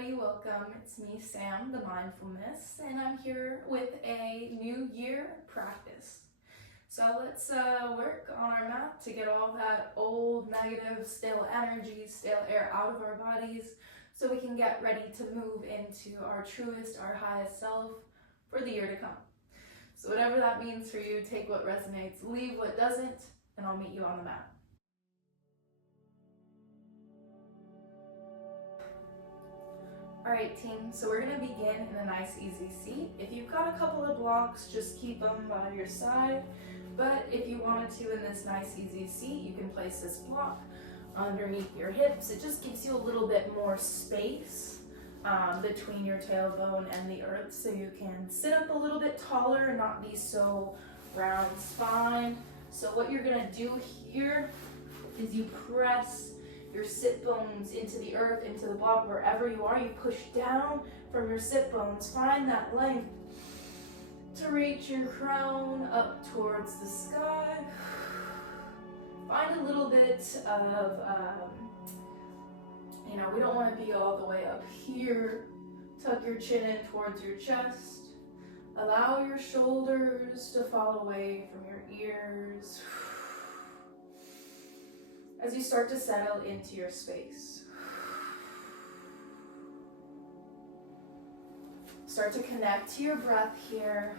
everybody, welcome. It's me, Sam, the Mindfulness, and I'm here with a new year practice. So let's work on our mat to get all that old, negative, stale energy, stale air out of our bodies so we can get ready to move into our truest, our highest self for the year to come. So whatever that means for you, take what resonates, leave what doesn't, and I'll meet you on the mat. Alright team, so we're going to begin in a nice easy seat. If you've got a couple of blocks, just keep them by your side. But if you wanted to in this nice easy seat, you can place this block underneath your hips. It just gives you a little bit more space between your tailbone and the earth, so you can sit up a little bit taller and not be so round spine. So what you're going to do here is you press your sit bones into the earth, into the block, wherever you are. You push down from your sit bones. Find that length to reach your crown up towards the sky. Find a little bit of, we don't want to be all the way up here. Tuck your chin in towards your chest. Allow your shoulders to fall away from your ears as you start to settle into your space. Start to connect to your breath here,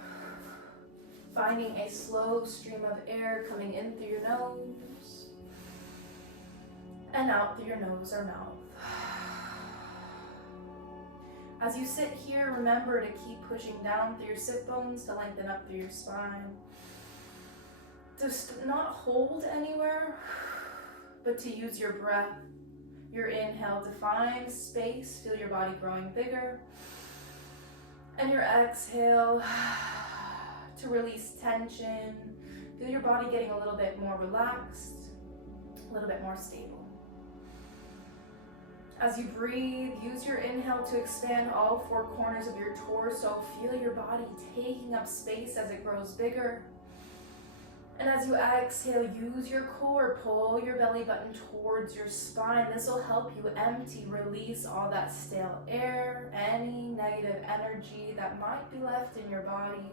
finding a slow stream of air coming in through your nose and out through your nose or mouth. As you sit here, remember to keep pushing down through your sit bones to lengthen up through your spine. Just not hold anywhere, but to use your breath, your inhale to find space, feel your body growing bigger, and your exhale to release tension, feel your body getting a little bit more relaxed, a little bit more stable. As you breathe, use your inhale to expand all four corners of your torso, feel your body taking up space as it grows bigger. And as you exhale, use your core, pull your belly button towards your spine. This will help you empty, release all that stale air, any negative energy that might be left in your body,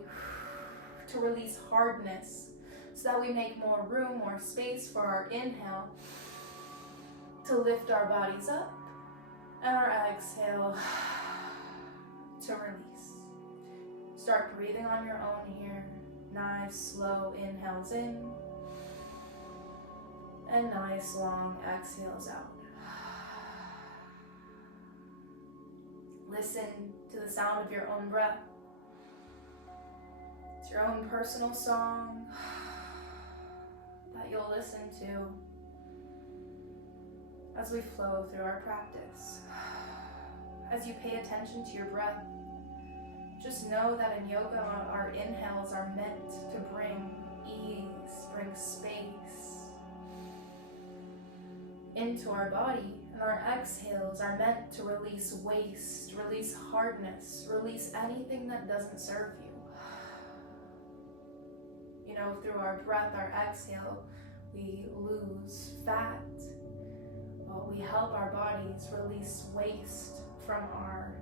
to release hardness so that we make more room, more space for our inhale to lift our bodies up, and our exhale to release. Start breathing on your own here. Nice slow inhales in and nice long exhales out. Listen to the sound of your own breath. It's your own personal song that you'll listen to as we flow through our practice. As you pay attention to your breath, just know that in yoga, our inhales are meant to bring ease, bring space into our body, and our exhales are meant to release waste, release hardness, release anything that doesn't serve you. Through our breath, our exhale, we lose fat. Well, we help our bodies release waste from our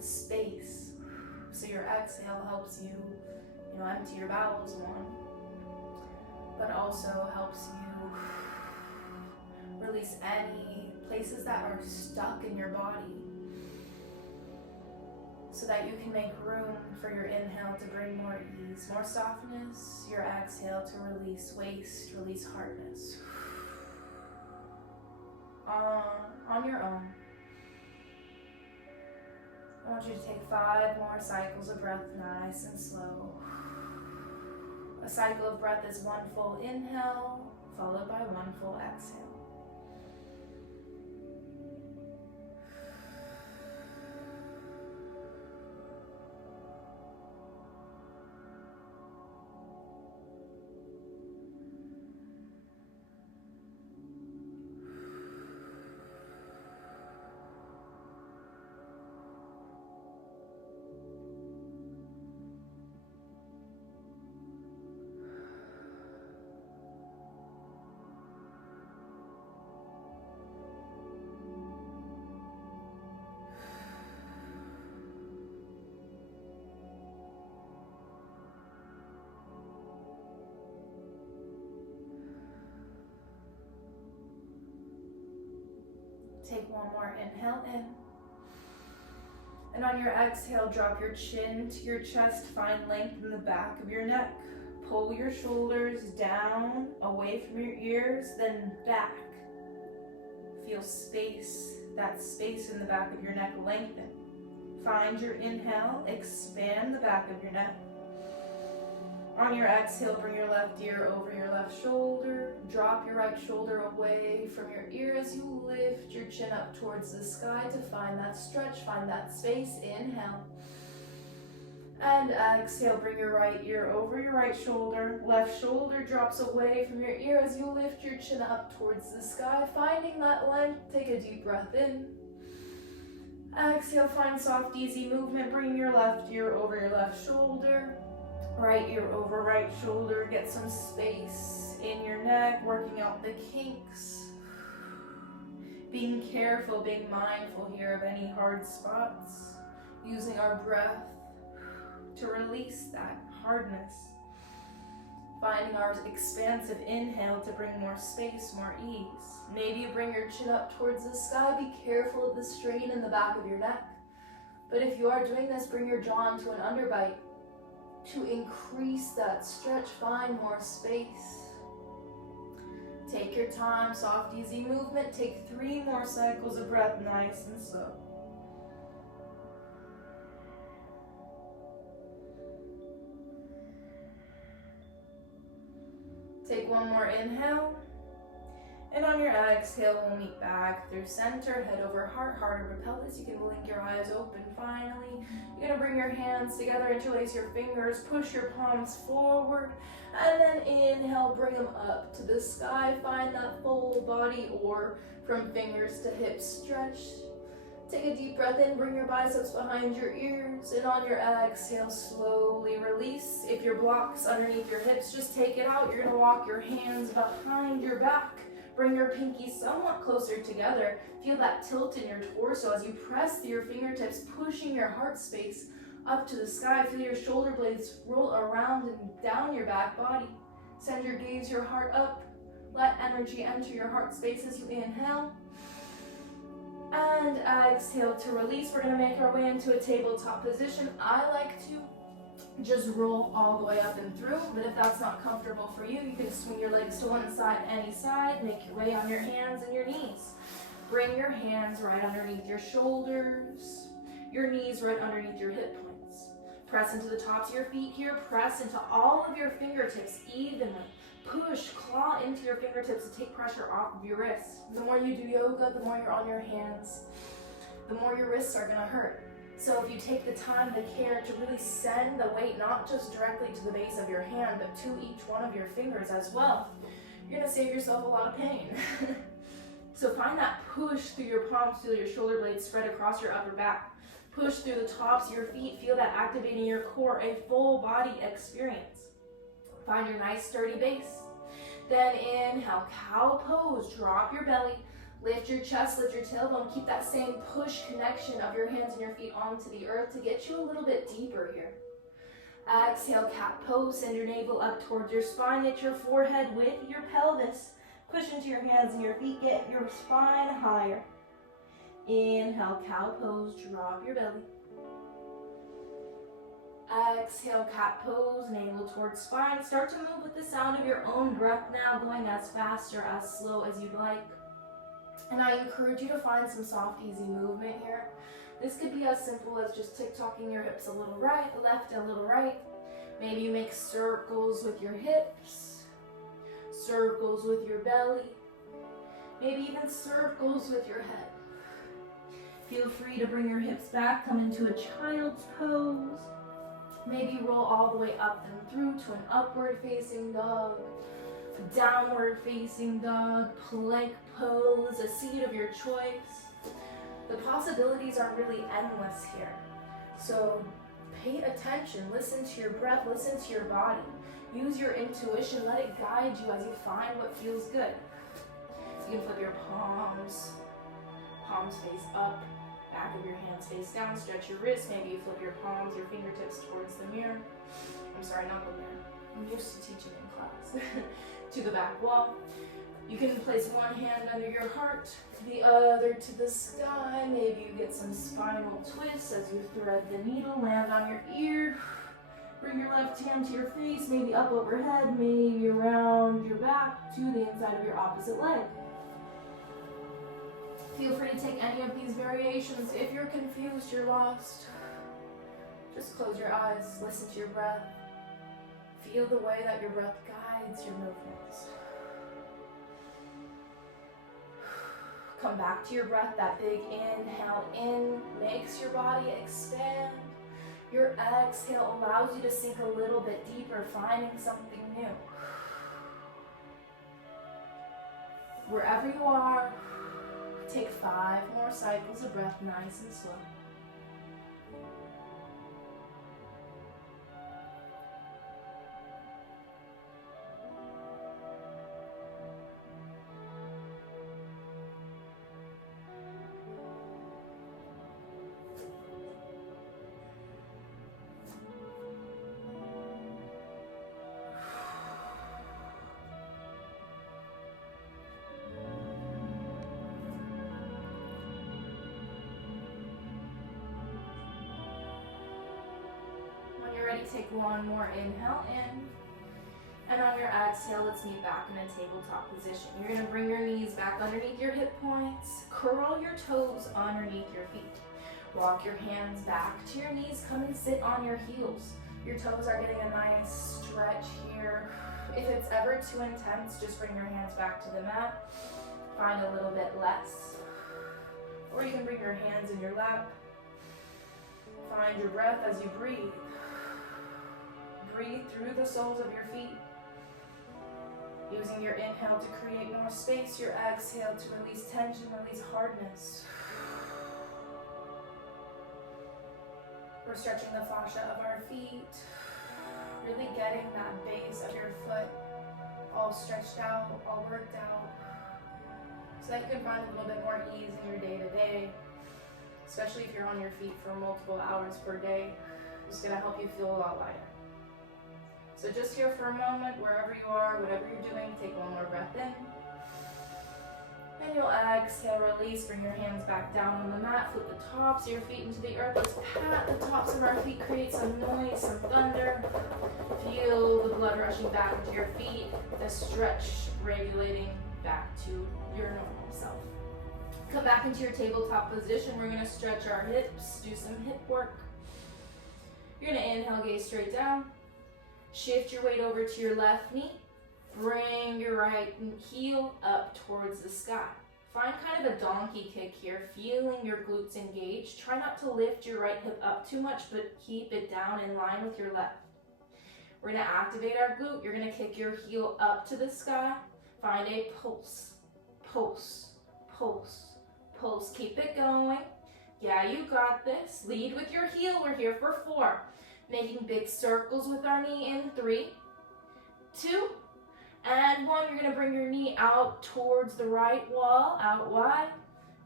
space. So your exhale helps you, empty your bowels, one, but also helps you release any places that are stuck in your body, so that you can make room for your inhale to bring more ease, more softness, your exhale to release waste, release hardness. On your own, I want you to take 5 more cycles of breath, nice and slow. A cycle of breath is 1 full inhale, followed by 1 full exhale. Take one more inhale in. And on your exhale, drop your chin to your chest, find length in the back of your neck. Pull your shoulders down, away from your ears, then back. Feel space, that space in the back of your neck lengthen. Find your inhale, expand the back of your neck. On your exhale, bring your left ear over your left shoulder. Drop your right shoulder away from your ear as you lift your chin up towards the sky to find that stretch, find that space. Inhale. And exhale, bring your right ear over your right shoulder. Left shoulder drops away from your ear as you lift your chin up towards the sky, finding that length. Take a deep breath in. Exhale, find soft, easy movement. Bring your left ear over your left shoulder. Right ear over right shoulder. Get some space in your neck, working out the kinks. Being careful, being mindful here of any hard spots. Using our breath to release that hardness. Finding our expansive inhale to bring more space, more ease. Maybe you bring your chin up towards the sky. Be careful of the strain in the back of your neck. But if you are doing this, bring your jaw into an underbite to increase that stretch. Find more space. Take your time, soft, easy movement. Take 3 more cycles of breath, nice and slow. Take one more inhale. And on your exhale, we'll meet back through center, head over heart, heart over pelvis. You can blink your eyes open finally. You're gonna bring your hands together, interlace your fingers, push your palms forward, and then inhale, bring them up to the sky. Find that full body or from fingers to hips stretch. Take a deep breath in, bring your biceps behind your ears, and on your exhale, slowly release. If your block's underneath your hips, just take it out. You're gonna walk your hands behind your back. Bring your pinkies somewhat closer together. Feel that tilt in your torso as you press through your fingertips, pushing your heart space up to the sky. Feel your shoulder blades roll around and down your back body. Send your gaze, your heart up. Let energy enter your heart space as you inhale. And exhale to release. We're gonna make our way into a tabletop position. I like to just roll all the way up and through, but if that's not comfortable for you, you can swing your legs to one side, any side. Make your way on your hands and your knees. Bring your hands right underneath your shoulders, your knees right underneath your hip points. Press into the tops of your feet here. Press into all of your fingertips evenly. Push, claw into your fingertips to take pressure off of your wrists. The more you do yoga, the more you're on your hands, the more your wrists are gonna hurt. So if you take the time, the care to really send the weight not just directly to the base of your hand, but to each one of your fingers as well, you're gonna save yourself a lot of pain. So find that push through your palms, feel your shoulder blades spread across your upper back. Push through the tops of your feet, feel that activating your core, a full body experience. Find your nice sturdy base. Then inhale, cow pose, drop your belly. Lift your chest, lift your tailbone. Keep that same push connection of your hands and your feet onto the earth to get you a little bit deeper here. Exhale, cat pose. Send your navel up towards your spine. Hit your forehead with your pelvis. Push into your hands and your feet. Get your spine higher. Inhale, cow pose. Drop your belly. Exhale, cat pose. Navel towards spine. Start to move with the sound of your own breath now, going as fast or as slow as you'd like. And I encourage you to find some soft, easy movement here. This could be as simple as just tick-tocking your hips a little right, left, a little right. Maybe you make circles with your hips, circles with your belly, maybe even circles with your head. Feel free to bring your hips back, come into a child's pose. Maybe roll all the way up and through to an upward facing dog. Downward facing dog, plank pose, a seat of your choice. The possibilities are really endless here. So pay attention, listen to your breath, listen to your body. Use your intuition, let it guide you as you find what feels good. You can flip your palms face up, back of your hands face down, stretch your wrists. Maybe you flip your palms, your fingertips towards the mirror. I'm sorry, not the mirror. I'm used to teaching in class. to the back wall. You can place one hand under your heart, the other to the sky. Maybe you get some spinal twists as you thread the needle, land on your ear. Bring your left hand to your face, maybe up overhead, maybe around your back to the inside of your opposite leg. Feel free to take any of these variations. If you're confused, you're lost, just close your eyes, listen to your breath. Feel the way that your breath guides your movements. Come back to your breath. That big inhale in makes your body expand. Your exhale allows you to sink a little bit deeper, finding something new. Wherever you are, take 5 more cycles of breath, nice and slow. Take one more inhale in, and on your exhale, let's meet back in a tabletop position. You're going to bring your knees back underneath your hip points, curl your toes underneath your feet. Walk your hands back to your knees, come and sit on your heels. Your toes are getting a nice stretch here. If it's ever too intense, just bring your hands back to the mat. Find a little bit less. Or you can bring your hands in your lap. Find your breath as you breathe. Breathe through the soles of your feet. Using your inhale to create more space, your exhale to release tension, release hardness. We're stretching the fascia of our feet, really getting that base of your foot all stretched out, all worked out, so that you can find a little bit more ease in your day-to-day, especially if you're on your feet for multiple hours per day. It's going to help you feel a lot lighter. So just here for a moment, wherever you are, whatever you're doing, take one more breath in. And you'll exhale, release, bring your hands back down on the mat, flip the tops of your feet into the earth. Let's pat the tops of our feet, create some noise, some thunder. Feel the blood rushing back into your feet, the stretch regulating back to your normal self. Come back into your tabletop position. We're going to stretch our hips, do some hip work. You're going to inhale, gaze straight down. Shift your weight over to your left knee. Bring your right heel up towards the sky. Find kind of a donkey kick here, feeling your glutes engaged. Try not to lift your right hip up too much, but keep it down in line with your left. We're going to activate our glute. You're going to kick your heel up to the sky. Find a pulse, pulse, pulse, pulse. Keep it going. Yeah, you got this. Lead with your heel. We're here for 4. Making big circles with our knee in 3, 2, and 1. You're going to bring your knee out towards the right wall, out wide.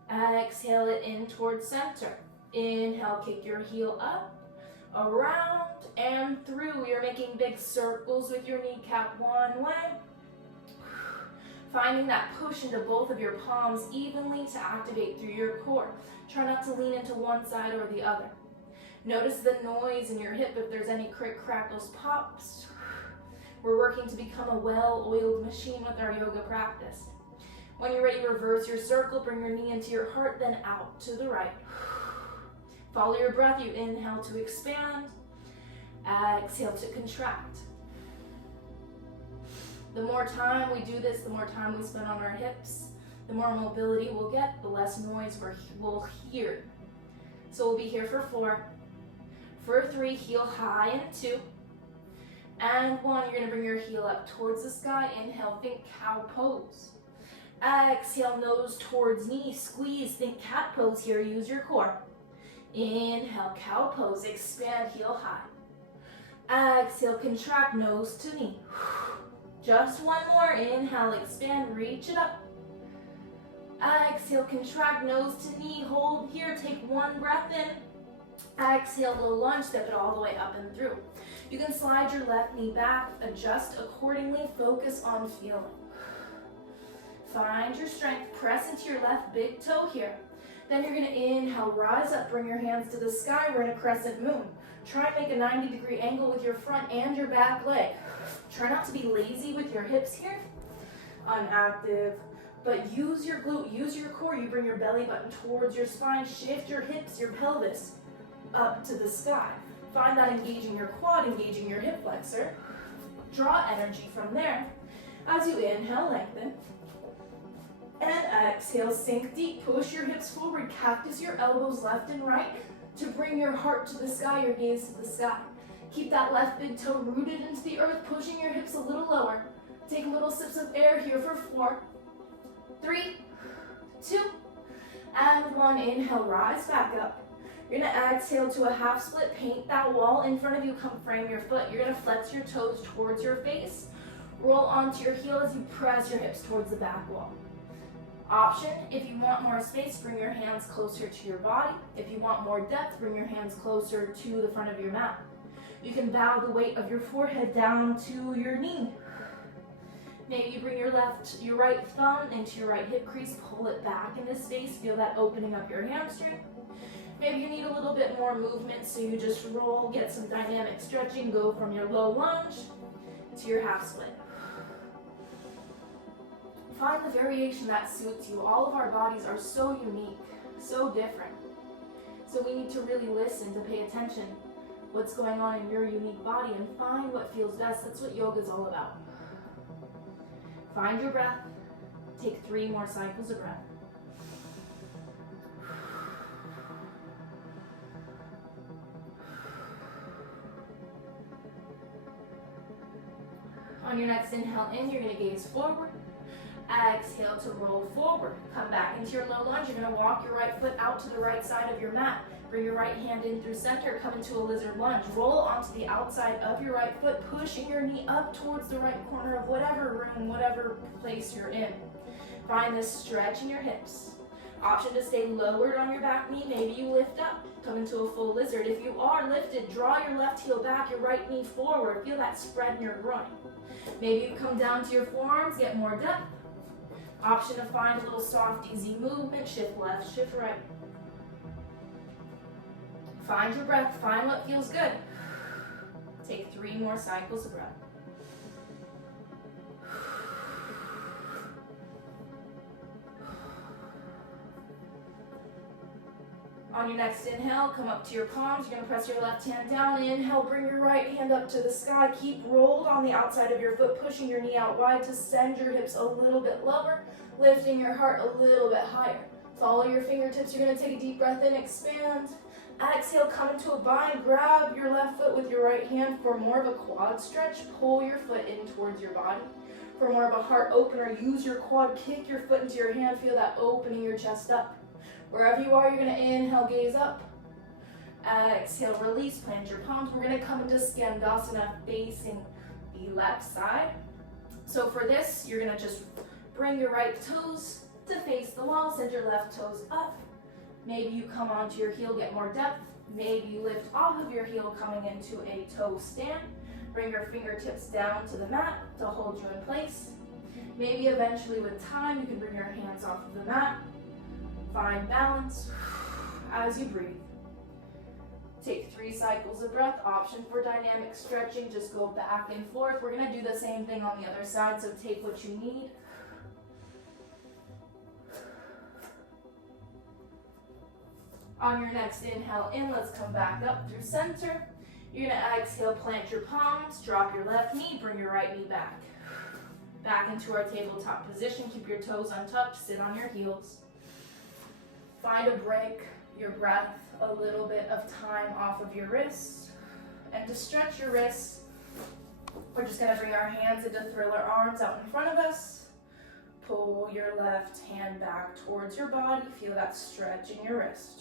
Exhale it in towards center. Inhale, kick your heel up, around, and through. You're making big circles with your kneecap one way. Finding that push into both of your palms evenly to activate through your core. Try not to lean into one side or the other. Notice the noise in your hip if there's any crick, crackles, pops. We're working to become a well-oiled machine with our yoga practice. When you're ready, reverse your circle, bring your knee into your heart, then out to the right. Follow your breath. You inhale to expand, exhale to contract. The more time we do this, the more time we spend on our hips, the more mobility we'll get, the less noise we'll hear. So we'll be here for 4. For 3, heel high in 2. And 1, you're going to bring your heel up towards the sky. Inhale, think cow pose. Exhale, nose towards knee. Squeeze, think cat pose here. Use your core. Inhale, cow pose. Expand, heel high. Exhale, contract, nose to knee. Just 1 more. Inhale, expand, reach it up. Exhale, contract, nose to knee. Hold here. Take 1 breath in. Exhale, low lunge, step it all the way up and through. You can slide your left knee back, adjust accordingly, focus on feeling. Find your strength, press into your left big toe here. Then you're gonna inhale, rise up, bring your hands to the sky. We're in a crescent moon. Try and make a 90-degree angle with your front and your back leg. Try not to be lazy with your hips here. Unactive, but use your glute, use your core. You bring your belly button towards your spine, shift your hips, your pelvis up to the sky. Find that engaging your quad, engaging your hip flexor. Draw energy from there. As you inhale, lengthen. And exhale, sink deep. Push your hips forward, cactus your elbows left and right to bring your heart to the sky, your gaze to the sky. Keep that left big toe rooted into the earth, pushing your hips a little lower. Take little sips of air here for 4, 3, 2, and 1. Inhale, rise back up. You're gonna exhale to a half split, paint that wall in front of you, come frame your foot. You're gonna flex your toes towards your face. Roll onto your heel as you press your hips towards the back wall. Option, if you want more space, bring your hands closer to your body. If you want more depth, bring your hands closer to the front of your mat. You can bow the weight of your forehead down to your knee. Maybe you bring your right thumb into your right hip crease, pull it back into space, feel that opening up your hamstring. Maybe you need a little bit more movement, so you just roll, get some dynamic stretching, go from your low lunge to your half split. Find the variation that suits you. All of our bodies are so unique, so different. So we need to really listen, to pay attention what's going on in your unique body and find what feels best. That's what yoga is all about. Find your breath. Take 3 more cycles of breath. On your next inhale in, you're going to gaze forward. Exhale to roll forward. Come back into your low lunge. You're going to walk your right foot out to the right side of your mat. Bring your right hand in through center. Come into a lizard lunge. Roll onto the outside of your right foot, pushing your knee up towards the right corner of whatever room, whatever place you're in. Find this stretch in your hips. Option to stay lowered on your back knee. Maybe you lift up. Come into a full lizard. If you are lifted, draw your left heel back, your right knee forward. Feel that spread in your groin. Maybe you come down to your forearms, get more depth. Option to find a little soft, easy movement. Shift left, shift right. Find your breath. Find what feels good. Take 3 more cycles of breath. On your next inhale, come up to your palms. You're going to press your left hand down. Inhale, bring your right hand up to the sky. Keep rolled on the outside of your foot, pushing your knee out wide to send your hips a little bit lower, lifting your heart a little bit higher. Follow your fingertips. You're going to take a deep breath in, expand. Exhale, come into a bind. Grab your left foot with your right hand for more of a quad stretch. Pull your foot in towards your body. For more of a heart opener, use your quad. Kick your foot into your hand. Feel that opening your chest up. Wherever you are, you're going to inhale, gaze up. Exhale, release, plant your palms. We're going to come into Skandasana, facing the left side. So for this, you're going to just bring your right toes to face the wall. Send your left toes up. Maybe you come onto your heel, get more depth. Maybe you lift off of your heel, coming into a toe stand. Bring your fingertips down to the mat to hold you in place. Maybe eventually with time, you can bring your hands off of the mat. Find balance as you breathe. Take 3 cycles of breath. Option for dynamic stretching, just go back and forth. We're going to do the same thing on the other side, so take what you need. On your next inhale in, let's come back up through center. You're going to exhale, plant your palms, drop your left knee, bring your right knee back. Back into our tabletop position. Keep your toes untucked, sit on your heels. Find a break, your breath, a little bit of time off of your wrists. And to stretch your wrists, we're just going to bring our hands into thriller arms out in front of us. Pull your left hand back towards your body. Feel that stretch in your wrist.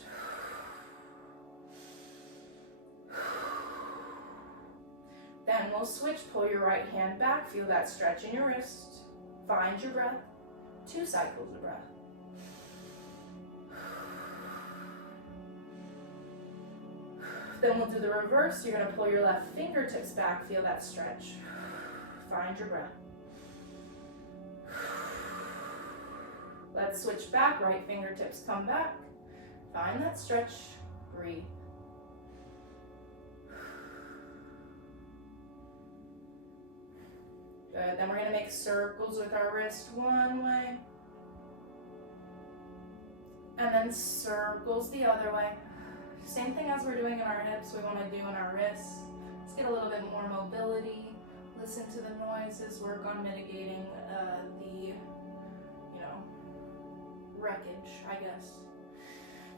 Then we'll switch. Pull your right hand back. Feel that stretch in your wrist. Find your breath. 2 cycles of breath. Then we'll do the reverse. You're gonna pull your left fingertips back, feel that stretch. Find your breath. Let's switch back, right fingertips come back. Find that stretch, breathe. Good, then we're gonna make circles with our wrist one way. And then circles the other way. Same thing as we're doing in our hips, we wanna do in our wrists. Let's get a little bit more mobility. Listen to the noises, work on mitigating the, wreckage, I guess.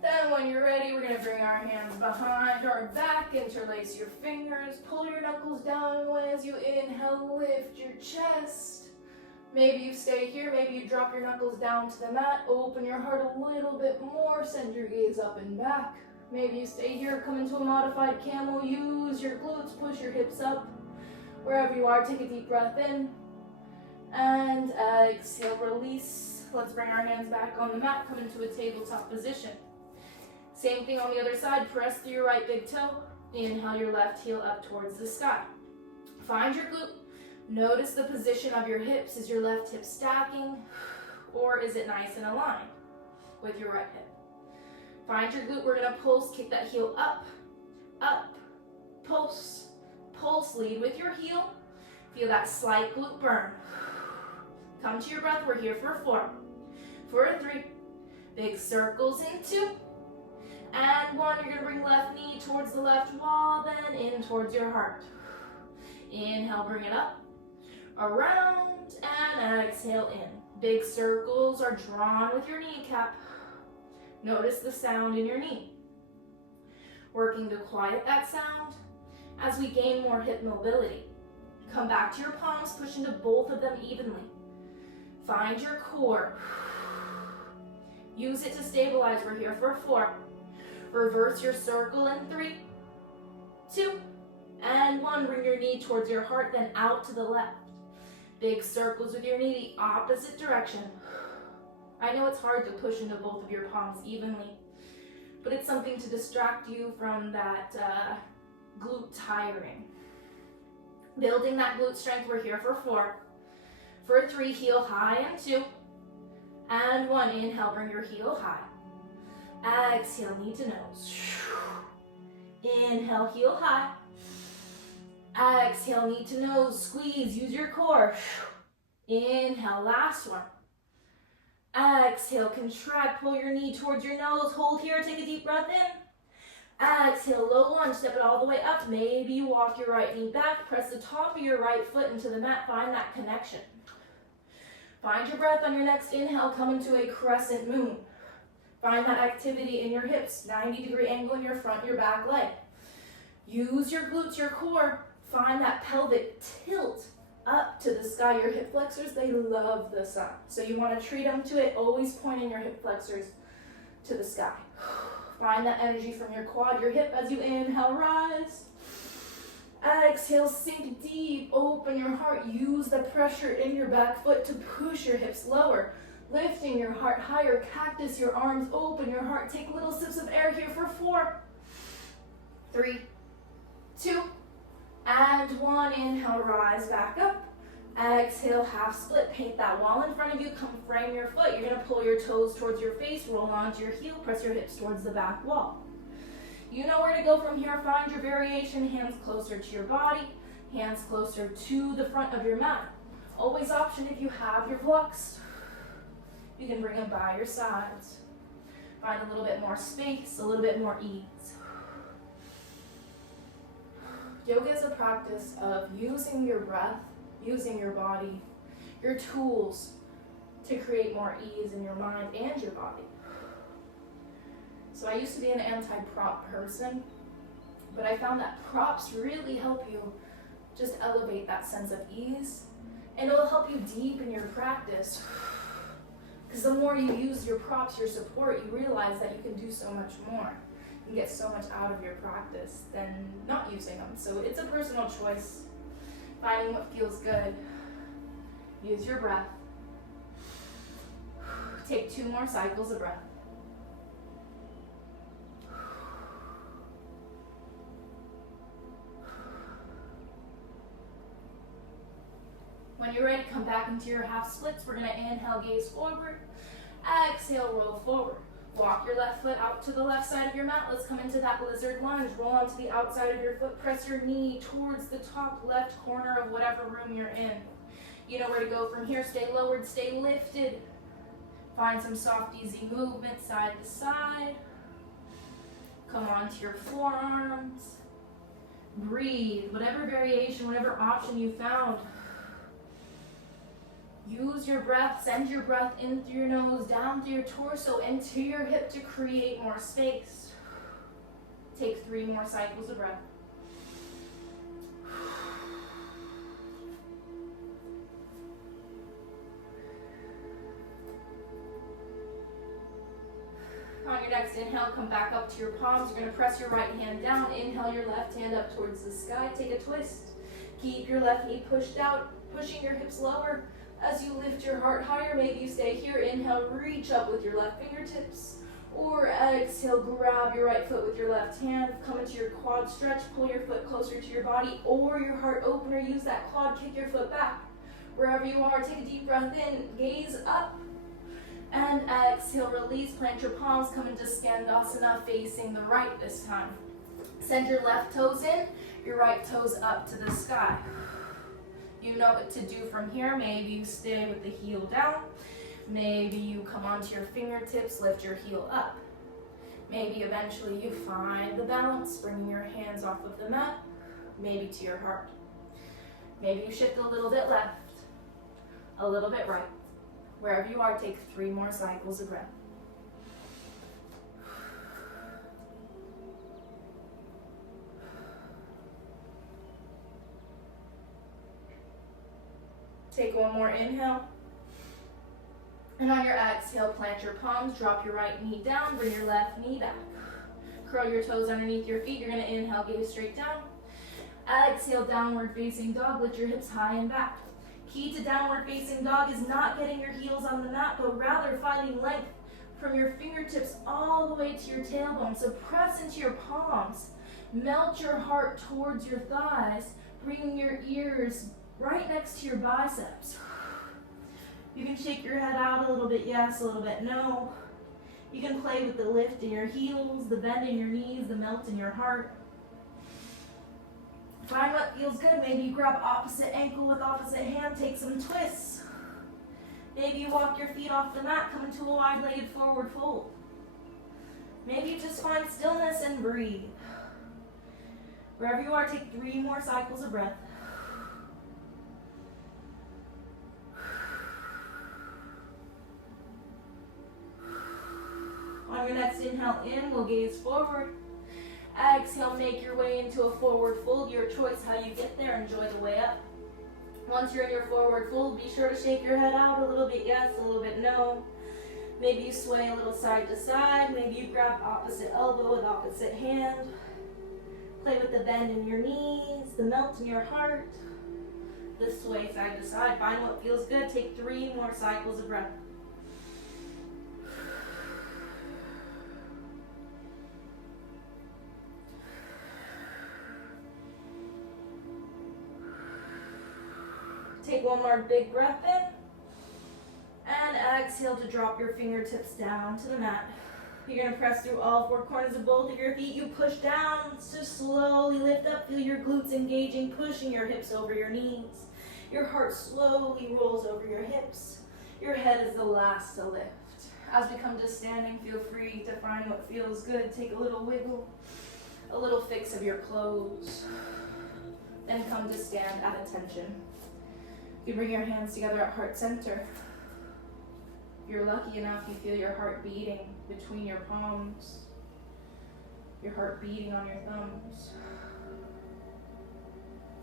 Then when you're ready, we're gonna bring our hands behind our back, interlace your fingers, pull your knuckles down and away as you inhale, lift your chest. Maybe you stay here, maybe you drop your knuckles down to the mat, open your heart a little bit more, send your gaze up and back. Maybe you stay here, come into a modified camel, use your glutes, push your hips up. Wherever you are, take a deep breath in, and exhale, release. Let's bring our hands back on the mat, come into a tabletop position. Same thing on the other side, press through your right big toe, inhale your left heel up towards the sky. Find your glute, notice the position of your hips. Is your left hip stacking, or is it nice and aligned with your right hip? Find your glute, we're gonna pulse, kick that heel up, up, pulse, pulse, lead with your heel. Feel that slight glute burn. Come to your breath, we're here for 4, for 3, big circles in 2, and 1, you're gonna bring left knee towards the left wall, then in towards your heart. Inhale, bring it up, around, and exhale in. Big circles are drawn with your kneecap. Notice the sound in your knee. Working to quiet that sound as we gain more hip mobility. Come back to your palms, push into both of them evenly. Find your core. Use it to stabilize. We're here for 4. Reverse your circle in 3, 2, and 1. Bring your knee towards your heart, then out to the left. Big circles with your knee, the opposite direction. I know it's hard to push into both of your palms evenly, but it's something to distract you from that glute tiring. Building that glute strength, we're here for 4. For 3, heel high, and 2, and 1. Inhale, bring your heel high. Exhale, knee to nose. Inhale, heel high. Exhale, knee to nose. Squeeze, use your core. Inhale, last one. Exhale, contract, pull your knee towards your nose. Hold here, take a deep breath in. Exhale, low lunge, step it all the way up. Maybe you walk your right knee back, press the top of your right foot into the mat, find that connection. Find your breath on your next inhale, come into a crescent moon. Find that activity in your hips, 90-degree angle in your front, your back leg. Use your glutes, your core. Find that pelvic tilt up to the sky. Your hip flexors, they love the sun. So you want to treat them to it, always pointing your hip flexors to the sky. Find that energy from your quad, your hip as you inhale, rise. Exhale, sink deep, open your heart. Use the pressure in your back foot to push your hips lower. Lifting your heart higher, cactus your arms, open your heart. Take little sips of air here for 4, 3, 2, and 1. Inhale, rise back up. Exhale, half split. Paint that wall in front of you. Come frame your foot. You're gonna pull your toes towards your face, roll onto your heel, press your hips towards the back wall. You know where to go from here. Find your variation. Hands closer to your body, hands closer to the front of your mat. Always option if you have your blocks. You can bring them by your sides. Find a little bit more space, a little bit more ease. Yoga is a practice of using your breath, using your body, your tools to create more ease in your mind and your body. So I used to be an anti-prop person, but I found that props really help you just elevate that sense of ease, and it'll help you deepen your practice. Because the more you use your props, your support, you realize that you can do so much more. You can get so much out of your practice than not using them. So it's a personal choice, finding what feels good. Use your breath. Take 2 more cycles of breath. When you're ready, come back into your half splits. We're gonna inhale, gaze forward. Exhale, roll forward. Walk your left foot out to the left side of your mat. Let's come into that lizard lunge. Roll onto the outside of your foot. Press your knee towards the top left corner of whatever room you're in. You know where to go from here. Stay lowered, stay lifted. Find some soft, easy movement side to side. Come onto your forearms. Breathe. Whatever variation, whatever option you found. Use your breath, send your breath in through your nose, down through your torso, into your hip to create more space. Take 3 more cycles of breath. On your next inhale, come back up to your palms. You're going to press your right hand down. Inhale your left hand up towards the sky. Take a twist. Keep your left knee pushed out, pushing your hips lower. As you lift your heart higher, maybe you stay here. Inhale, reach up with your left fingertips. Or exhale, grab your right foot with your left hand. Come into your quad stretch, pull your foot closer to your body. Or your heart opener, use that quad, kick your foot back. Wherever you are, take a deep breath in, gaze up. And exhale, release, plant your palms, come into Skandasana, facing the right this time. Send your left toes in, your right toes up to the sky. You know what to do from here. Maybe you stay with the heel down. Maybe you come onto your fingertips, lift your heel up. Maybe eventually you find the balance, bringing your hands off of the mat, maybe to your heart. Maybe you shift a little bit left, a little bit right. Wherever you are, take 3 more cycles of breath. Take 1 more inhale. And on your exhale, plant your palms, drop your right knee down, bring your left knee back. Curl your toes underneath your feet. You're going to inhale, gaze straight down. Exhale, downward facing dog. Lift your hips high and back. Key to downward facing dog is not getting your heels on the mat, but rather finding length from your fingertips all the way to your tailbone. So press into your palms. Melt your heart towards your thighs, bringing your ears right next to your biceps. You can shake your head out a little bit, yes, a little bit, no. You can play with the lift in your heels, the bend in your knees, the melt in your heart. Find what feels good. Maybe you grab opposite ankle with opposite hand, take some twists. Maybe you walk your feet off the mat, come into a wide-legged forward fold. Maybe you just find stillness and breathe. Wherever you are, take 3 more cycles of breath. On your next inhale in, we'll gaze forward. Exhale, make your way into a forward fold. Your choice how you get there. Enjoy the way up. Once you're in your forward fold, be sure to shake your head out a little bit, yes, a little bit, no. Maybe you sway a little side to side. Maybe you grab opposite elbow with opposite hand. Play with the bend in your knees, the melt in your heart. The sway side to side. Find what feels good. Take 3 more cycles of breath. Take 1 more big breath in. And exhale to drop your fingertips down to the mat. You're going to press through all 4 corners of both of your feet. You push down, just slowly lift up. Feel your glutes engaging, pushing your hips over your knees. Your heart slowly rolls over your hips. Your head is the last to lift. As we come to standing, feel free to find what feels good. Take a little wiggle, a little fix of your clothes. Then come to stand at attention. You bring your hands together at heart center. If you're lucky enough, you feel your heart beating between your palms, your heart beating on your thumbs.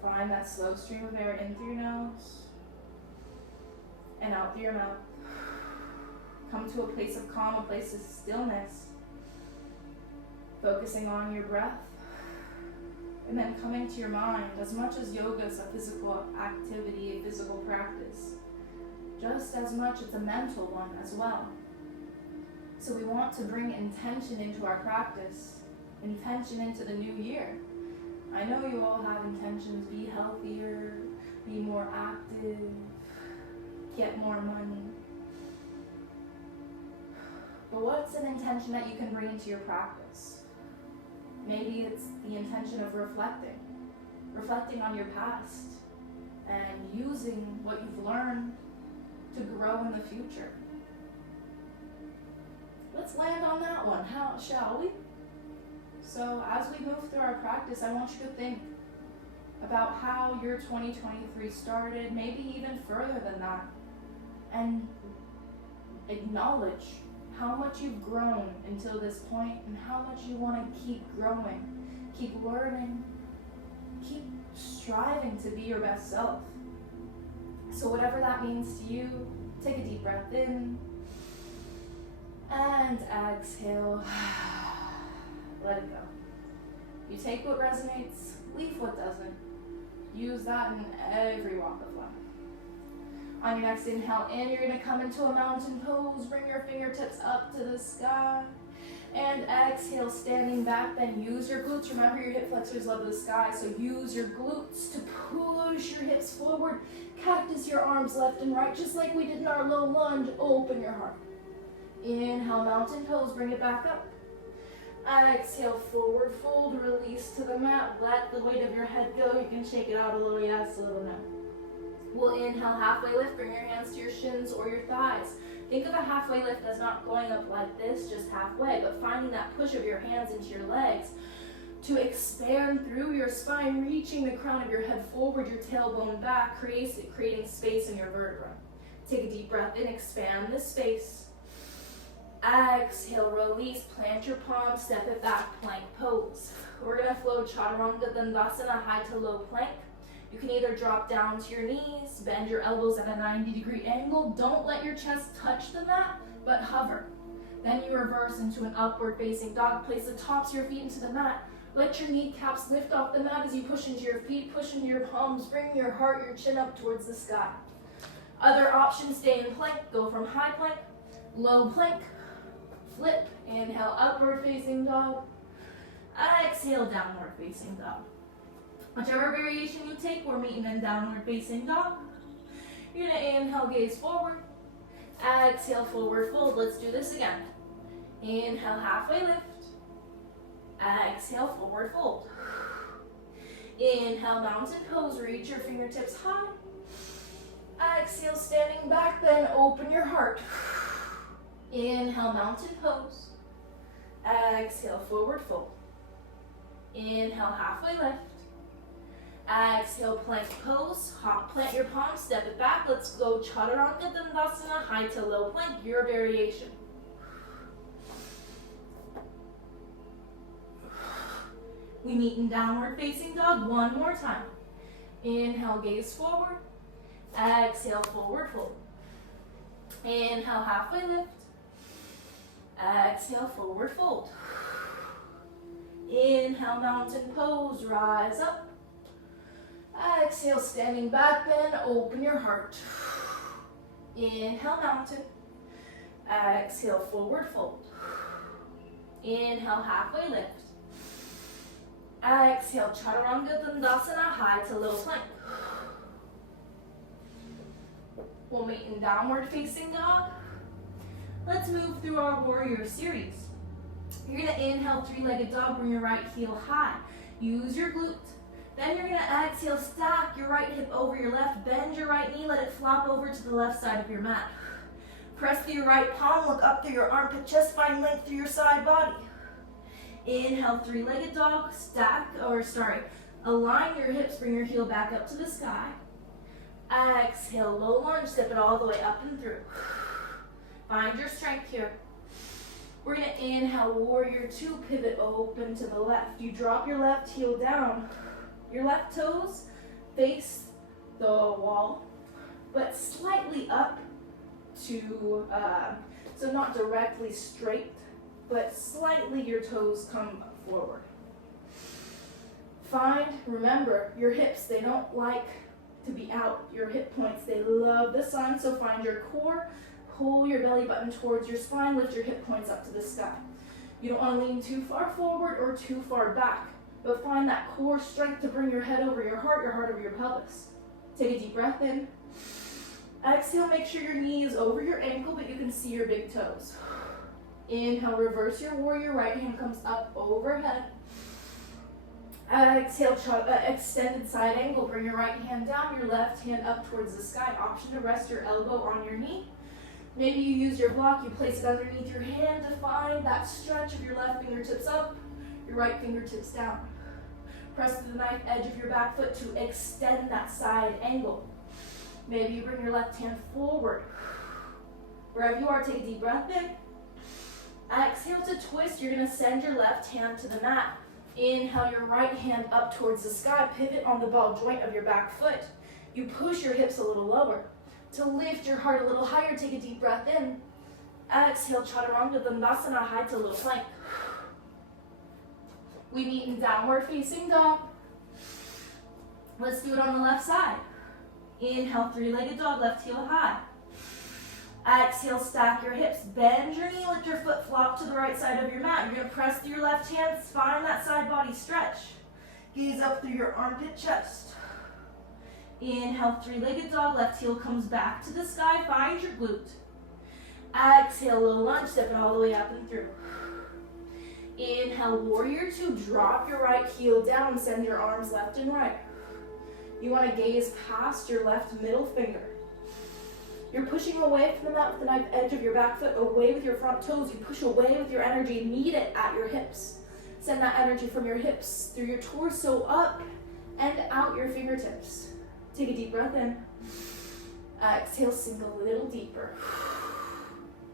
Find that slow stream of air in through your nose and out through your mouth. Come to a place of calm, a place of stillness, focusing on your breath. And then coming to your mind. As much as yoga is a physical activity, a physical practice, just as much it's a mental one as well. So we want to bring intention into our practice, intention into the new year. I know you all have intentions, be healthier, be more active, get more money. But what's an intention that you can bring into your practice? Maybe it's the intention of reflecting on your past and using what you've learned to grow in the future. Let's land on that one, shall we? So as we move through our practice, I want you to think about how your 2023 started, maybe even further than that, and acknowledge how much you've grown until this point and how much you want to keep growing, keep learning, keep striving to be your best self. So whatever that means to you, take a deep breath in and exhale. Let it go. You take what resonates, leave what doesn't. Use that in every walk of life. On your next inhale in, you're going to come into a mountain pose. Bring your fingertips up to the sky. And exhale, standing back. Then use your glutes. Remember, your hip flexors love the sky, so use your glutes to push your hips forward. Cactus your arms left and right, just like we did in our low lunge. Open your heart. Inhale, mountain pose. Bring it back up. Exhale, forward fold, release to the mat. Let the weight of your head go. You can shake it out a little yes, a little no. We'll inhale, halfway lift. Bring your hands to your shins or your thighs. Think of a halfway lift as not going up like this, just halfway, but finding that push of your hands into your legs to expand through your spine, reaching the crown of your head forward, your tailbone back, creating space in your vertebra. Take a deep breath in, expand the space. Exhale, release, plant your palms, step it back, plank pose. We're going to flow Chaturanga Dandasana, high to low plank. You can either drop down to your knees, bend your elbows at a 90-degree angle. Don't let your chest touch the mat, but hover. Then you reverse into an upward facing dog. Place the tops of your feet into the mat. Let your kneecaps lift off the mat as you push into your feet, push into your palms, bring your heart, your chin up towards the sky. Other options, stay in plank, go from high plank, low plank, flip, inhale, upward facing dog. Exhale, downward facing dog. Whichever variation you take, we're meeting in downward facing dog. You're gonna inhale, gaze forward. Exhale, forward fold. Let's do this again. Inhale, halfway lift. Exhale, forward fold. Inhale, mountain pose. Reach your fingertips high. Exhale, standing back, then open your heart. Inhale, mountain pose. Exhale, forward fold. Inhale, halfway lift. Exhale, plank pose. Hop, plant your palms, step it back. Let's go Chaturanga Dandasana, high to low plank, your variation. We meet in downward facing dog one more time. Inhale, gaze forward. Exhale, forward fold. Inhale, halfway lift. Exhale, forward fold. Inhale, mountain pose, rise up. Exhale, standing back bend, open your heart. Inhale, mountain. Exhale, forward fold. Inhale, halfway lift. Exhale, Chaturanga Dandasana, high to low plank. We'll meet in downward facing dog. Let's move through our warrior series. You're gonna inhale, three-legged dog, bring your right heel high. Use your glute. Then you're gonna exhale, stack your right hip over your left, bend your right knee, let it flop over to the left side of your mat. Press through your right palm, look up through your armpit, chest, find length through your side body. Inhale, three-legged dog, align your hips, bring your heel back up to the sky. Exhale, low lunge, step it all the way up and through. Find your strength here. We're gonna inhale, warrior two, pivot open to the left. You drop your left heel down. Your left toes face the wall, but slightly up to, so not directly straight, but slightly your toes come forward. Remember, your hips, they don't like to be out. Your hip points, they love the sun, so find your core, pull your belly button towards your spine, lift your hip points up to the sky. You don't want to lean too far forward or too far back, but find that core strength to bring your head over your heart over your pelvis. Take a deep breath in. Exhale, make sure your knee is over your ankle, but you can see your big toes. Inhale, reverse your warrior. Right hand comes up overhead. Exhale, extended side angle. Bring your right hand down, your left hand up towards the sky. Option to rest your elbow on your knee. Maybe you use your block, you place it underneath your hand to find that stretch of your left fingertips up, your right fingertips down. Press to the knife edge of your back foot to extend that side angle. Maybe you bring your left hand forward. Wherever you are, take a deep breath in. Exhale to twist. You're going to send your left hand to the mat. Inhale your right hand up towards the sky. Pivot on the ball joint of your back foot. You push your hips a little lower. To lift your heart a little higher, take a deep breath in. Exhale, Chaturanga Dandasana, high to low plank. We meet in downward facing dog. Let's do it on the left side. Inhale, three-legged dog, left heel high. Exhale, stack your hips. Bend your knee, let your foot flop to the right side of your mat. You're going to press through your left hand, find that side body stretch. Gaze up through your armpit chest. Inhale, three-legged dog, left heel comes back to the sky, find your glute. Exhale, low lunge, step it all the way up and through. Inhale, warrior two, drop your right heel down, send your arms left and right. You want to gaze past your left middle finger. You're pushing away from the mat with the knife edge of your back foot, away with your front toes. You push away with your energy, meet it at your hips. Send that energy from your hips through your torso up and out your fingertips. Take a deep breath in. Exhale, sink a little deeper.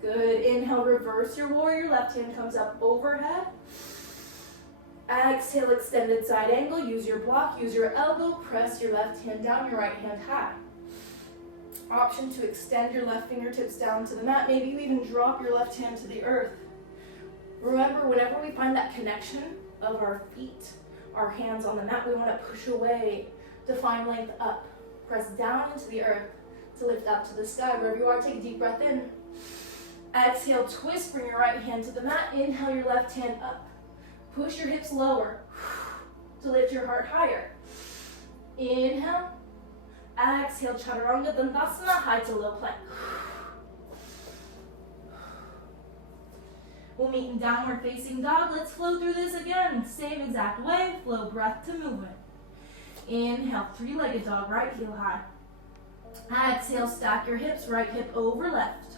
Good. Inhale, reverse your warrior. Left hand comes up overhead. Exhale, extended side angle. Use your block, use your elbow. Press your left hand down, your right hand high. Option to extend your left fingertips down to the mat. Maybe you even drop your left hand to the earth. Remember, whenever we find that connection of our feet, our hands on the mat, we want to push away to find length up. Press down into the earth to lift up to the sky. Wherever you are, take a deep breath in. Exhale, twist, bring your right hand to the mat. Inhale your left hand up. Push your hips lower to lift your heart higher. Inhale. Exhale, Chaturanga Dandasana, high to low plank. We'll meet in downward facing dog. Let's flow through this again. Same exact way, flow breath to movement. Inhale, three-legged dog, right heel high. Exhale, stack your hips, right hip over left.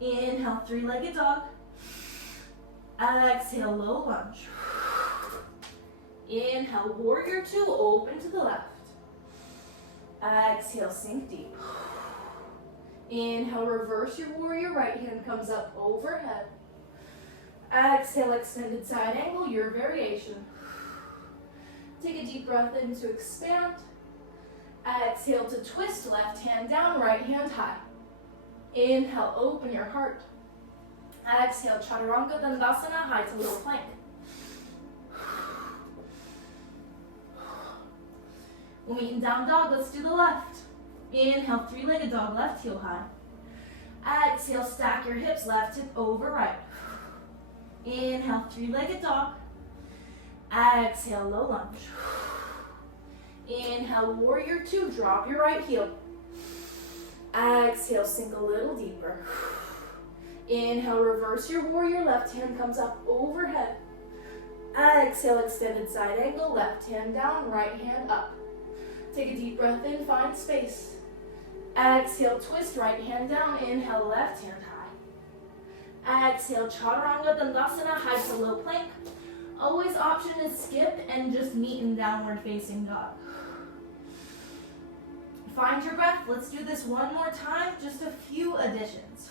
Inhale, three-legged dog. Exhale, low lunge. Inhale, warrior two, open to the left. Exhale, sink deep. Inhale, reverse your warrior, right hand comes up overhead. Exhale, extended side angle, your variation. Take a deep breath in to expand. Exhale to twist, left hand down, right hand high. Inhale, open your heart. Exhale, Chaturanga Dandasana, high to low plank. We'll meet in down dog, let's do the left. Inhale, three-legged dog, left heel high. Exhale, stack your hips, left hip over right. Inhale, three-legged dog. Exhale, low lunge. Inhale, warrior two, drop your right heel. Exhale, sink a little deeper. Inhale, reverse your warrior, left hand comes up overhead. Exhale, extended side angle, left hand down, right hand up. Take a deep breath in, find space. Exhale, twist, right hand down, inhale, left hand high. Exhale, Chaturanga Dandasana, high to low plank. Always option to skip and just meet in downward facing dog. Find your breath. Let's do this one more time, just a few additions.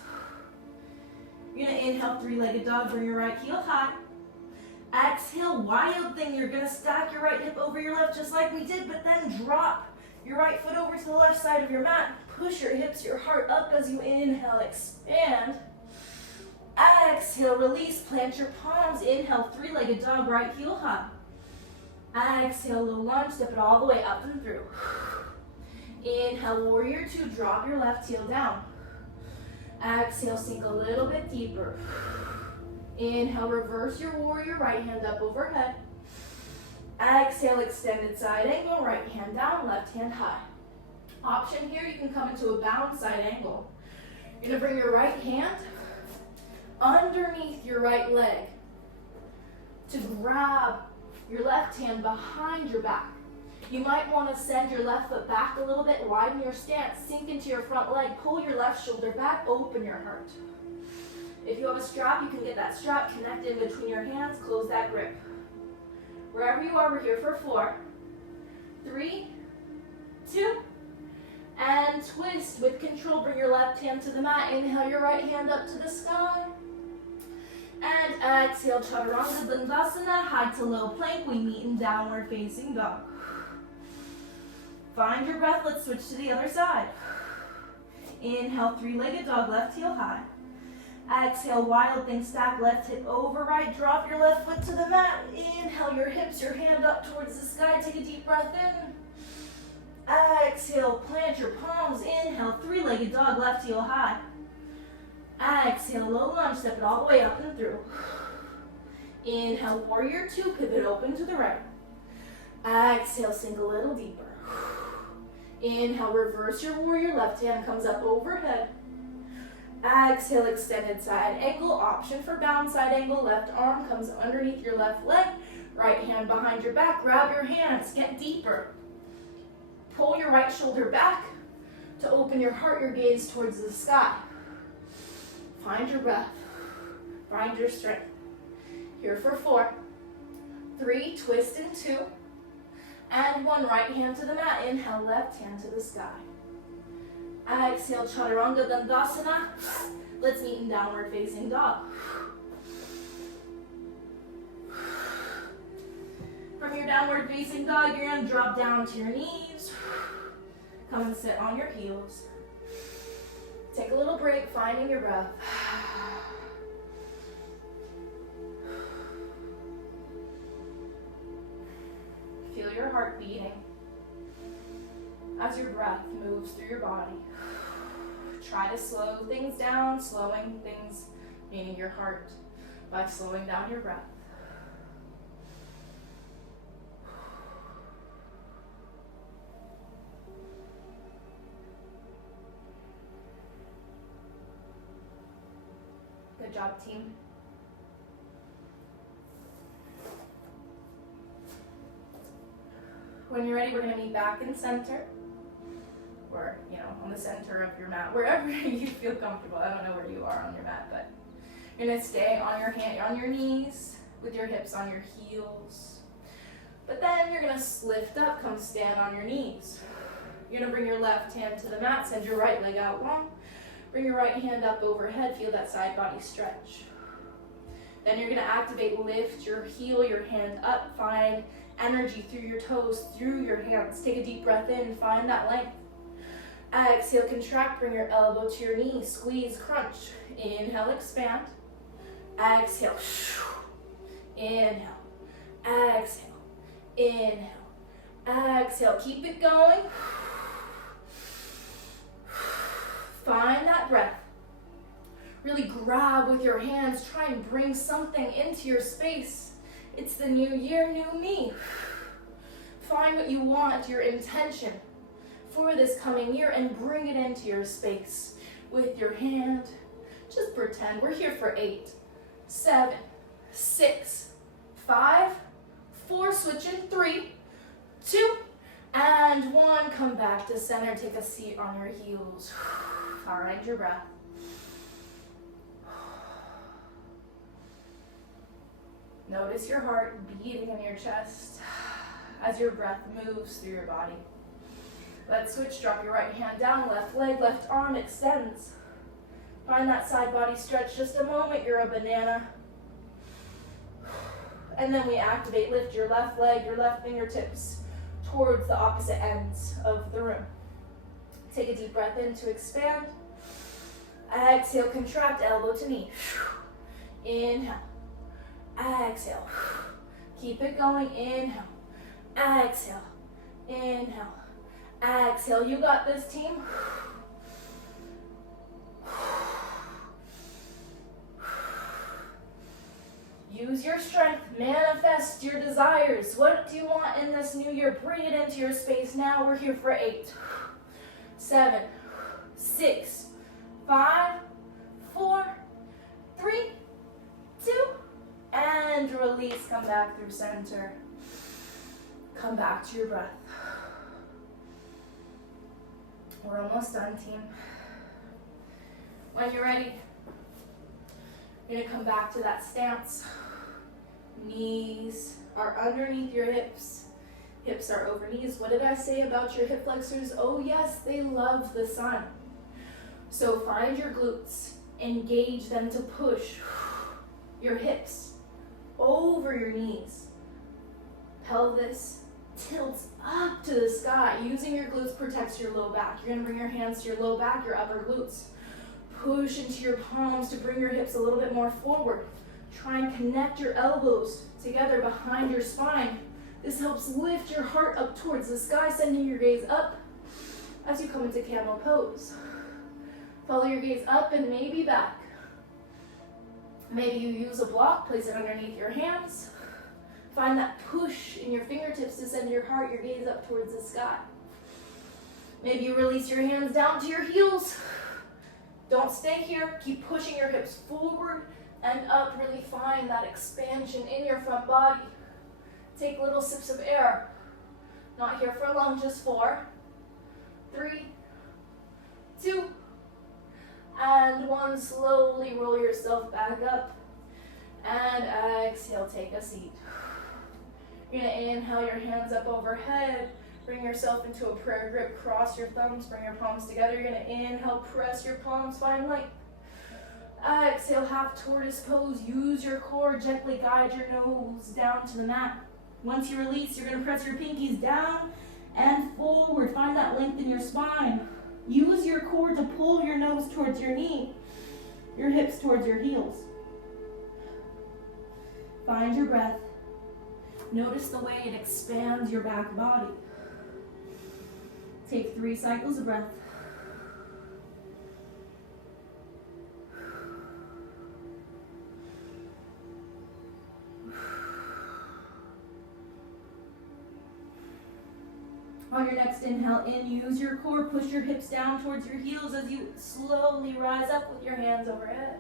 You're gonna inhale, three-legged dog, bring your right heel high. Exhale, wild thing. You're gonna stack your right hip over your left just like we did, but then drop your right foot over to the left side of your mat. Push your hips, your heart up as you inhale, expand. Exhale, release, plant your palms. Inhale, three-legged dog, right heel high. Exhale, low lunge, step it all the way up and through. Inhale, warrior two, drop your left heel down. Exhale, sink a little bit deeper. Inhale, reverse your warrior, right hand up overhead. Exhale, extended side angle, right hand down, left hand high. Option here, you can come into a bound side angle. You're gonna bring your right hand underneath your right leg to grab your left hand behind your back. You might want to send your left foot back a little bit, widen your stance, sink into your front leg, pull your left shoulder back, open your heart. If you have a strap, you can get that strap, connect in between your hands, close that grip. Wherever you are, we're here for 4, 3, 2, and twist with control. Bring your left hand to the mat. Inhale your right hand up to the sky. And exhale, Chaturanga Dandasana, high to low plank. We meet in downward facing dog. Find your breath. Let's switch to the other side. Inhale, three-legged dog, left heel high. Exhale, wild thing, stack left hip over right. Drop your left foot to the mat. Inhale your hips, your hand up towards the sky. Take a deep breath in. Exhale, plant your palms. Inhale, three-legged dog, left heel high. Exhale, low lunge, step it all the way up and through. Inhale, warrior 2, pivot open to the right. Exhale, sink a little deeper. Inhale, reverse your warrior, left hand comes up overhead. Exhale, extended side angle, option for bound side angle. Left arm comes underneath your left leg. Right hand behind your back, grab your hands, get deeper. Pull your right shoulder back to open your heart, your gaze towards the sky. Find your breath, find your strength. Here for 4, 3, twist in 2, and 1, right hand to the mat. Inhale, left hand to the sky. Exhale, Chaturanga Dandasana. Let's meet in downward facing dog. From your downward facing dog, you're gonna drop down to your knees. Come and sit on your heels. Take a little break, finding your breath. Feel your heart beating as your breath moves through your body. Try to slow things down, slowing things, meaning your heart, by slowing down your breath. Good job, team. When you're ready, we're going to meet back in center, or, on the center of your mat, wherever you feel comfortable. I don't know where you are on your mat, but you're going to stay on your knees with your hips on your heels. But then you're going to lift up, come stand on your knees. You're going to bring your left hand to the mat, send your right leg out long. Bring your right hand up overhead, feel that side body stretch. Then you're going to activate, lift your heel, your hand up, find energy through your toes, through your hands. Take a deep breath in, find that length. Exhale, contract, bring your elbow to your knee, squeeze, crunch. Inhale, expand. Exhale, inhale, exhale, inhale, exhale. Keep it going. Find that breath. Really grab with your hands. Try and bring something into your space. It's the new year, new me. Find what you want, your intention for this coming year, and bring it into your space with your hand. Just pretend we're here for 8, 7, 6, 5, 4, switch in 3, 2, and 1. Come back to center. Take a seat on your heels. Find your breath. Notice your heart beating in your chest as your breath moves through your body. Let's switch. Drop your right hand down, left leg, left arm extends. Find that side body stretch. Just a moment, you're a banana. And then we activate, lift your left leg, your left fingertips towards the opposite ends of the room. Take a deep breath in to expand. Exhale, contract, elbow to knee. Inhale. Exhale. Keep it going. Inhale. Exhale. Inhale. Exhale. You got this, team. Use your strength. Manifest your desires. What do you want in this new year? Bring it into your space now. We're here for 8, 7, 6, 5, 4, 3, 2, and release. Come back through center. Come back to your breath. We're almost done, team. When you're ready, you're gonna come back to that stance. Knees are underneath your hips. Hips are over knees. What did I say about your hip flexors? Oh yes, they love the sun. So find your glutes, engage them to push your hips over your knees. Pelvis tilts up to the sky. Using your glutes protects your low back. You're gonna bring your hands to your low back, your upper glutes. Push into your palms to bring your hips a little bit more forward. Try and connect your elbows together behind your spine. This helps lift your heart up towards the sky, sending your gaze up as you come into camel pose. Follow your gaze up and maybe back. Maybe you use a block, place it underneath your hands. Find that push in your fingertips to send your heart, your gaze up towards the sky. Maybe you release your hands down to your heels. Don't stay here. Keep pushing your hips forward and up. Really find that expansion in your front body. Take little sips of air. Not here for long, just 4, 3, 2, and 1. Slowly roll yourself back up. And exhale, take a seat. You're gonna inhale your hands up overhead. Bring yourself into a prayer grip. Cross your thumbs, bring your palms together. You're gonna inhale, press your palms, find length. Exhale, half tortoise pose. Use your core, gently guide your nose down to the mat. Once you release, you're gonna press your pinkies down and forward. Find that length in your spine. Use your core to pull your nose towards your knee, your hips towards your heels. Find your breath. Notice the way it expands your back body. Take 3 cycles of breath. On your next inhale in, use your core, push your hips down towards your heels as you slowly rise up with your hands overhead.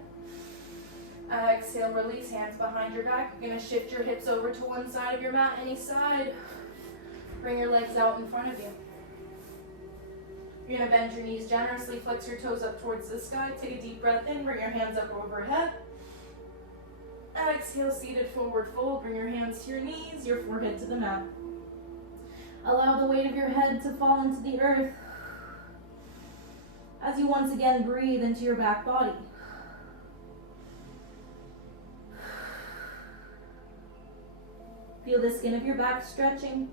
Exhale, release, hands behind your back. You're gonna shift your hips over to one side of your mat, any side. Bring your legs out in front of you. You're gonna bend your knees generously, flex your toes up towards the sky. Take a deep breath in, bring your hands up overhead. Exhale, seated forward fold. Bring your hands to your knees, your forehead to the mat. Allow the weight of your head to fall into the earth as you once again breathe into your back body. Feel the skin of your back stretching.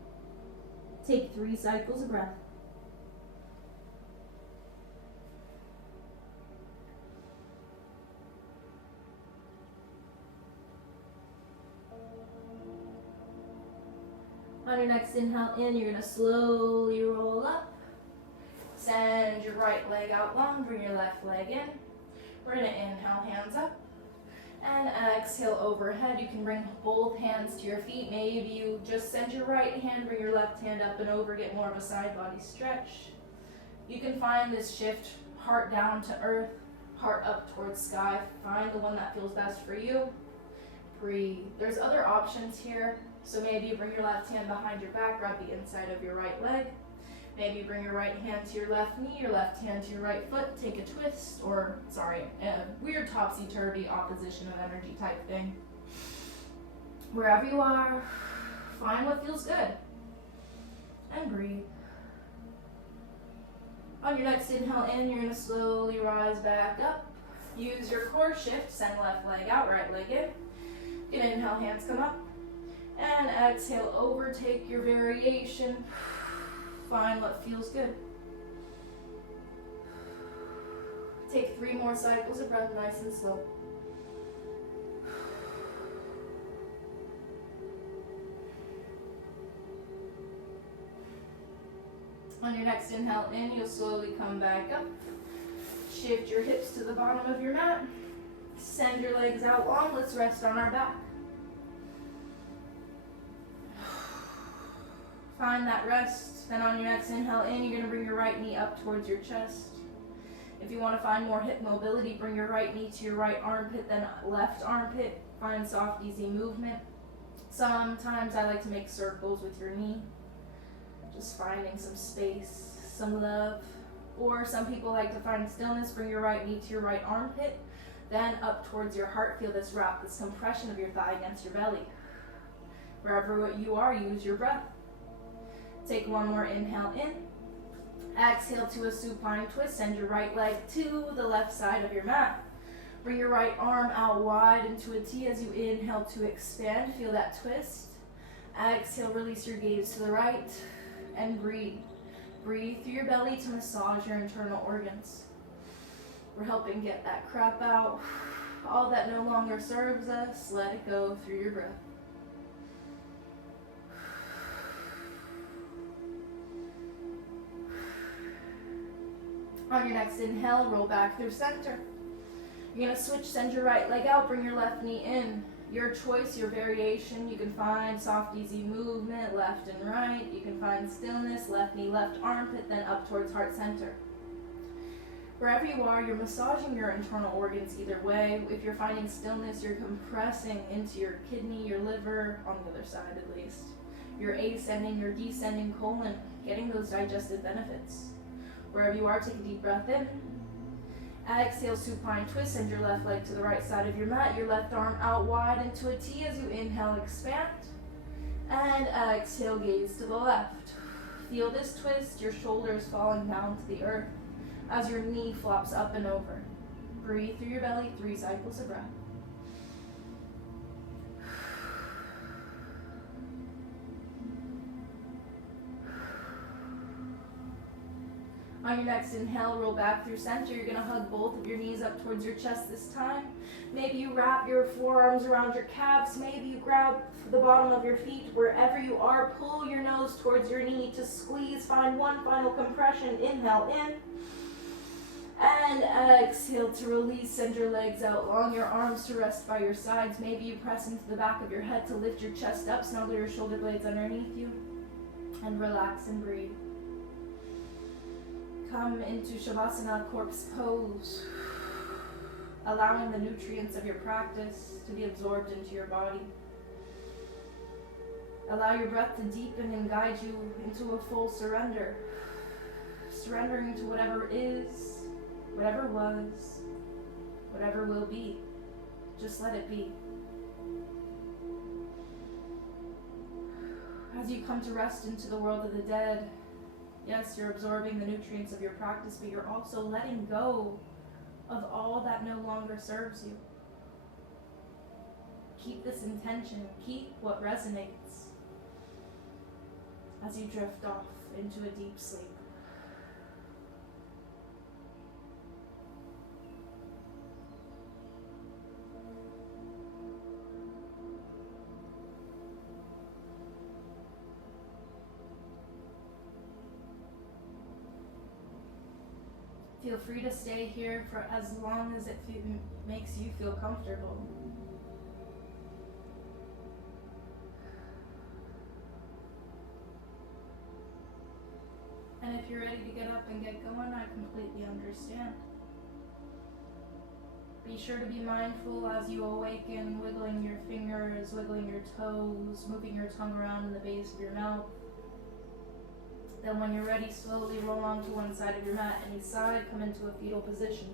Take 3 cycles of breath. On your next inhale in, you're gonna slowly roll up. Send your right leg out long, bring your left leg in. We're gonna inhale, hands up. And exhale overhead. You can bring both hands to your feet. Maybe you just send your right hand, bring your left hand up and over, get more of a side body stretch. You can find this shift, heart down to earth, heart up towards sky. Find the one that feels best for you. Breathe. There's other options here. So maybe you bring your left hand behind your back, grab the inside of your right leg. Maybe you bring your right hand to your left knee, your left hand to your right foot, take a twist, or, a weird topsy-turvy opposition of energy type thing. Wherever you are, find what feels good. And breathe. On your next inhale in, you're gonna slowly rise back up. Use your core shift, send left leg out, right leg in. Good inhale, hands come up. And exhale, overtake your variation. Find what feels good. Take 3 more cycles of breath, nice and slow. On your next inhale in, you'll slowly come back up. Shift your hips to the bottom of your mat. Send your legs out long. Let's rest on our back. Find that rest. Then on your next inhale in, you're going to bring your right knee up towards your chest. If you want to find more hip mobility, bring your right knee to your right armpit, then left armpit. Find soft, easy movement. Sometimes I like to make circles with your knee. Just finding some space, some love. Or some people like to find stillness. Bring your right knee to your right armpit, then up towards your heart. Feel this wrap, this compression of your thigh against your belly. Wherever you are, use your breath. Take one more inhale in. Exhale to a supine twist. Send your right leg to the left side of your mat. Bring your right arm out wide into a T as you inhale to expand. Feel that twist. Exhale, release your gaze to the right and breathe. Breathe through your belly to massage your internal organs. We're helping get that crap out. All that no longer serves us, let it go through your breath. On your next inhale, roll back through center. You're going to switch, send your right leg out, bring your left knee in. Your choice, your variation, you can find soft, easy movement, left and right. You can find stillness, left knee, left armpit, then up towards heart center. Wherever you are, you're massaging your internal organs either way. If you're finding stillness, you're compressing into your kidney, your liver, on the other side at least. Your ascending, your descending colon, getting those digestive benefits. Wherever you are, take a deep breath in. Exhale, supine twist. Send your left leg to the right side of your mat. Your left arm out wide into a T as you inhale, expand. And exhale, gaze to the left. Feel this twist, your shoulders falling down to the earth as your knee flops up and over. Breathe through your belly, 3 cycles of breath. On your next inhale, roll back through center. You're going to hug both of your knees up towards your chest this time. Maybe you wrap your forearms around your calves. Maybe you grab the bottom of your feet. Wherever you are, pull your nose towards your knee to squeeze. Find one final compression. Inhale in. And exhale to release. Send your legs out long, your arms to rest by your sides. Maybe you press into the back of your head to lift your chest up. Snuggle your shoulder blades underneath you. And relax and breathe. Come into Shavasana, corpse pose, allowing the nutrients of your practice to be absorbed into your body. Allow your breath to deepen and guide you into a full surrender, surrendering to whatever is, whatever was, whatever will be. Just let it be. As you come to rest into the world of the dead, yes, you're absorbing the nutrients of your practice, but you're also letting go of all that no longer serves you. Keep this intention, keep what resonates as you drift off into a deep sleep. Feel free to stay here for as long as it makes you feel comfortable. And if you're ready to get up and get going, I completely understand. Be sure to be mindful as you awaken, wiggling your fingers, wiggling your toes, moving your tongue around in the base of your mouth. Then when you're ready, slowly roll onto one side of your mat, any side, come into a fetal position.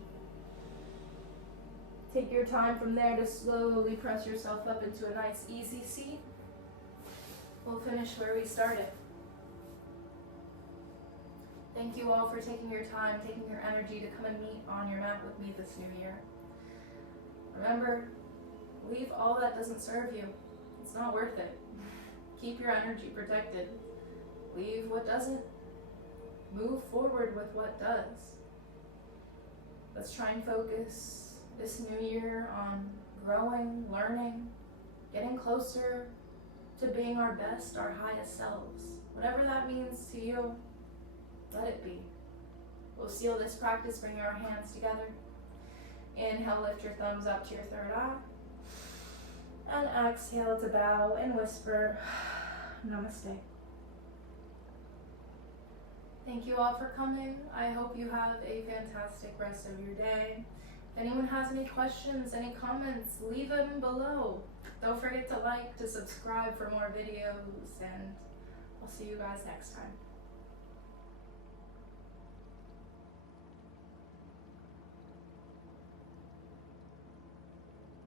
Take your time from there to slowly press yourself up into a nice easy seat. We'll finish where we started. Thank you all for taking your time, taking your energy to come and meet on your mat with me this new year. Remember, leave all that doesn't serve you. It's not worth it. Keep your energy protected. Leave what doesn't. Move forward with what does. Let's try and focus this new year on growing, learning, getting closer to being our best, our highest selves. Whatever that means to you, let it be. We'll seal this practice, bring our hands together. Inhale, lift your thumbs up to your third eye. And exhale to bow and whisper, Namaste. Thank you all for coming. I hope you have a fantastic rest of your day. If anyone has any questions, any comments, leave them below. Don't forget to like, to subscribe for more videos, and I'll see you guys next time.